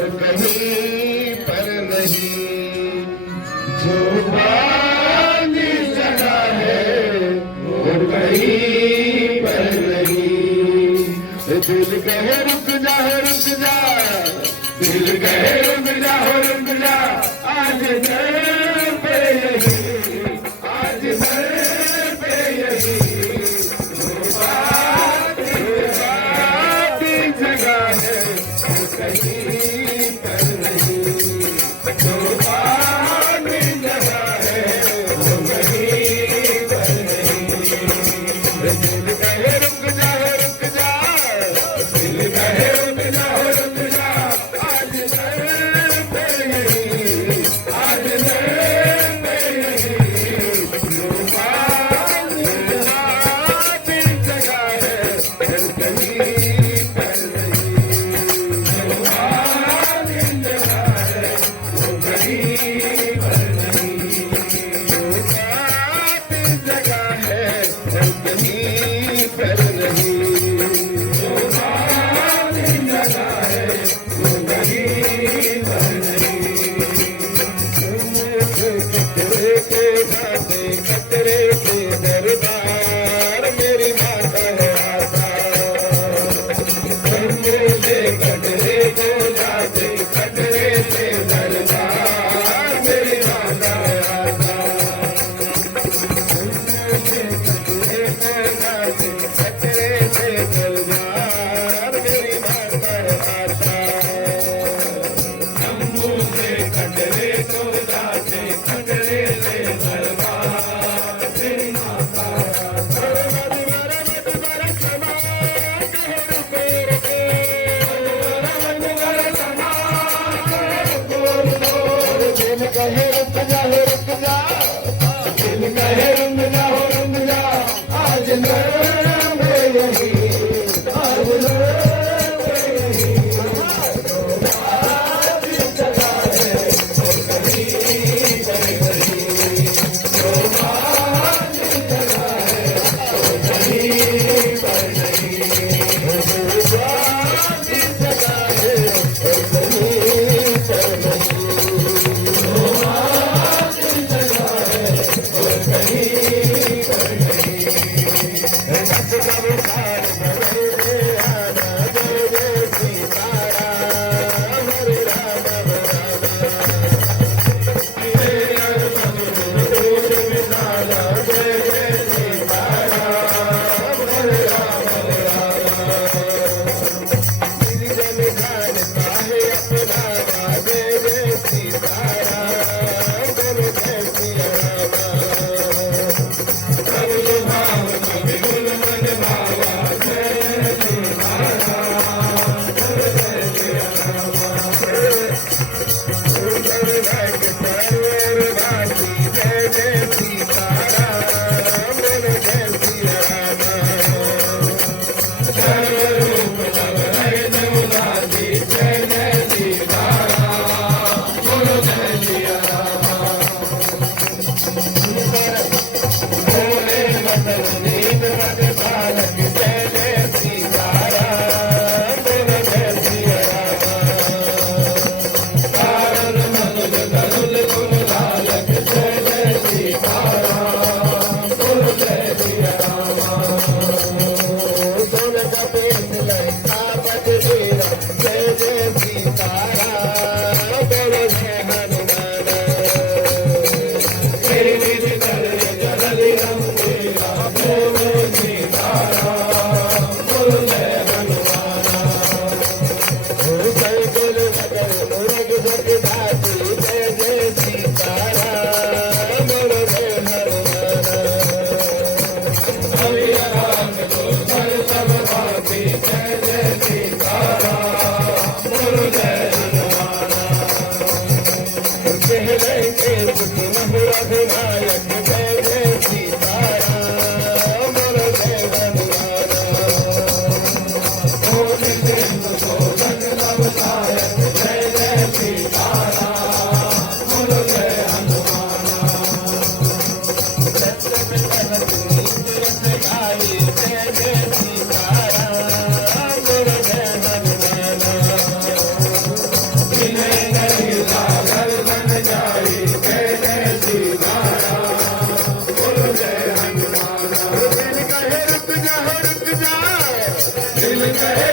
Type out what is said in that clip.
और कहीं पर नहीं। जो पानी जगा है वो कहीं पर नहीं। दिल कहे रुक जा रुक जा, दिल कहे रुक जा, आज दर पे यही, आज दर पे यही। जो पानी जगा है वो कहीं पर नहीं। जो पानी जगा है वो कहीं पर नहीं। दिल कहे रुक जा, दिल कहे रुक जा, आज दर पे यही, आज दर पे यही। जो पानी जगा है वो कहीं पर नहीं। जो पानी जगा है वो कहीं पर नहीं। जो पानी जगा है वो कहीं पर नहीं। जो पानी जगा है वो कहीं पर नहीं। कतरे के घाटे कतरे के दरबार मेरी माता है आसार। कतरे से कतरे को जाते कतरे से दरबार मेरी माता है आसार। कतरे को जाते कतरे से दरबार मेरी माता है आसार। जम्मू से कटरे को जाते कटरे से दरबार मेरी माता कहे रुक जा रुक जा, दिल कहे रुक जा, आज दर पे यही, आज दर पे यही। कहे